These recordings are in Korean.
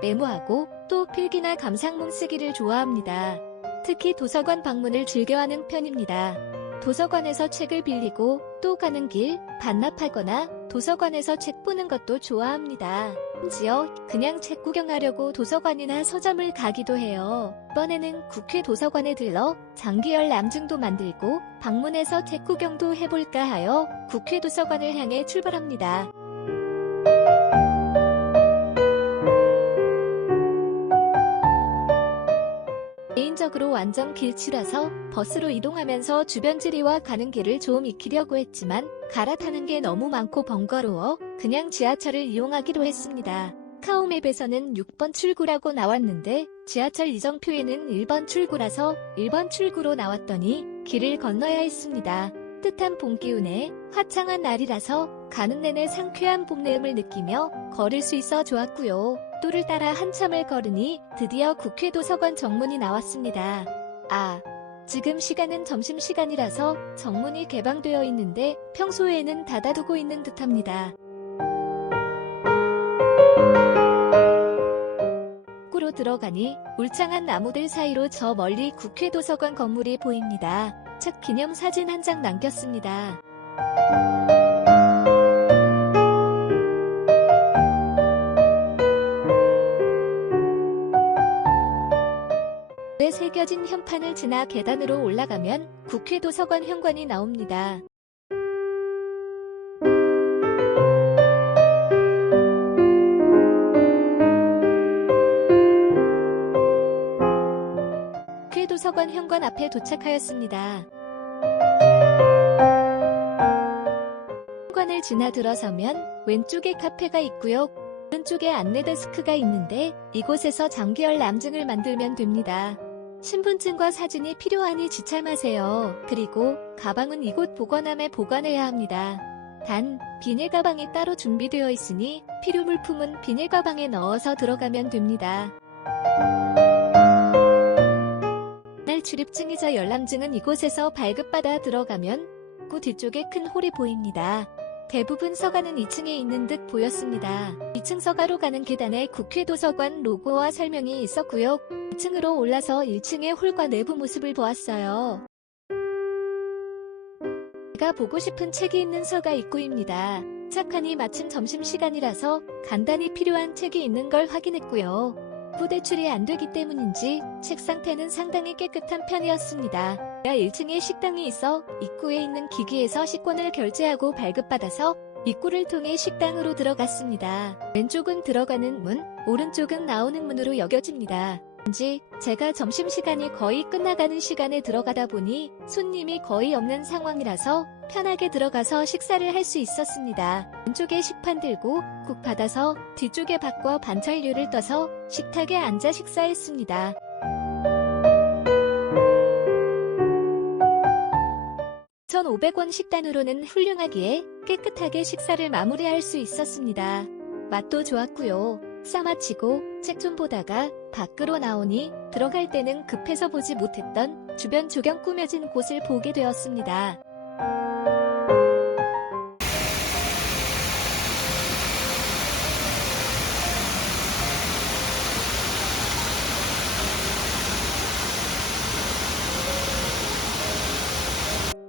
메모하고 또 필기나 감상문 쓰기를 좋아합니다. 특히 도서관 방문을 즐겨하는 편입니다. 도서관에서 책을 빌리고 또 가는 길 반납하거나 도서관에서 책 보는 것도 좋아합니다. 심지어 그냥 책 구경하려고 도서관이나 서점을 가기도 해요. 이번에는 국회 도서관에 들러 장기열 남증도 만들고 방문해서 책 구경도 해볼까 하여 국회 도서관을 향해 출발합니다. 개인적으로 완전 길치라서 버스로 이동하면서 주변 지리와 가는 길을 좀 익히려고 했지만 갈아타는 게 너무 많고 번거로워 그냥 지하철을 이용하기로 했습니다. 카오맵에서는 6번 출구라고 나왔는데 지하철 이정표에는 1번 출구라서 1번 출구로 나왔더니 길을 건너야 했습니다. 뜻한 봄 기운에 화창한 날이라서 가는 내내 상쾌한 봄내음을 느끼며 걸을 수 있어 좋았고요. 또를 따라 한참을 걸으니 드디어 국회 도서관 정문이 나왔습니다. 아, 지금 시간은 점심시간이라서 정문이 개방되어 있는데 평소에는 닫아두고 있는 듯합니다. 으로 들어가니 울창한 나무들 사이로 저 멀리 국회 도서관 건물이 보입니다. 책 기념 사진 한 장 남겼습니다. 에 새겨진 현판을 지나 계단으로 올라가면 국회 도서관 현관이 나옵니다. 국회 도서관 현관 앞에 도착하였습니다. 현관을 지나 들어서면 왼쪽에 카페가 있고요. 오른쪽에 안내 데스크가 있는데 이곳에서 장기열 남증을 만들면 됩니다. 신분증과 사진이 필요하니 지참하세요. 그리고 가방은 이곳 보관함에 보관해야 합니다. 단, 비닐 가방이 따로 준비되어 있으니 필요 물품은 비닐 가방에 넣어서 들어가면 됩니다. 날 출입증이자 열람증은 이곳에서 발급받아 들어가면 그 뒤쪽에 큰 홀이 보입니다. 대부분 서가는 2층에 있는 듯 보였습니다. 2층 서가로 가는 계단에 국회 도서관 로고와 설명이 있었고요. 2층으로 올라서 1층의 홀과 내부 모습을 보았어요. 제가 보고 싶은 책이 있는 서가 입구입니다. 착하니 마침 점심시간이라서 간단히 필요한 책이 있는 걸 확인했고요. 부대출이 안 되기 때문인지 책 상태는 상당히 깨끗한 편이었습니다. 1층에 식당이 있어 입구에 있는 기기에서 식권을 결제하고 발급받아서 입구를 통해 식당으로 들어갔습니다. 왼쪽은 들어가는 문, 오른쪽은 나오는 문으로 여겨집니다. 왠지 제가 점심시간이 거의 끝나가는 시간에 들어가다 보니 손님이 거의 없는 상황이라서 편하게 들어가서 식사를 할 수 있었습니다. 왼쪽에 식판 들고 국 받아서 뒤쪽에 바꿔 반찬류를 떠서 식탁에 앉아 식사했습니다. (1,500원) 식단으로는 훌륭하기에 깨끗하게 식사를 마무리할 수 있었습니다. 맛도 좋았고요. 싸마치고 책 좀 보다가 밖으로 나오니 들어갈 때는 급해서 보지 못했던 주변 조경 꾸며진 곳을 보게 되었습니다.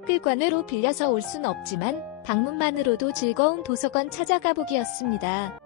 끌관으로 빌려서 올 순 없지만 방문만으로도 즐거운 도서관 찾아가 보기였습니다.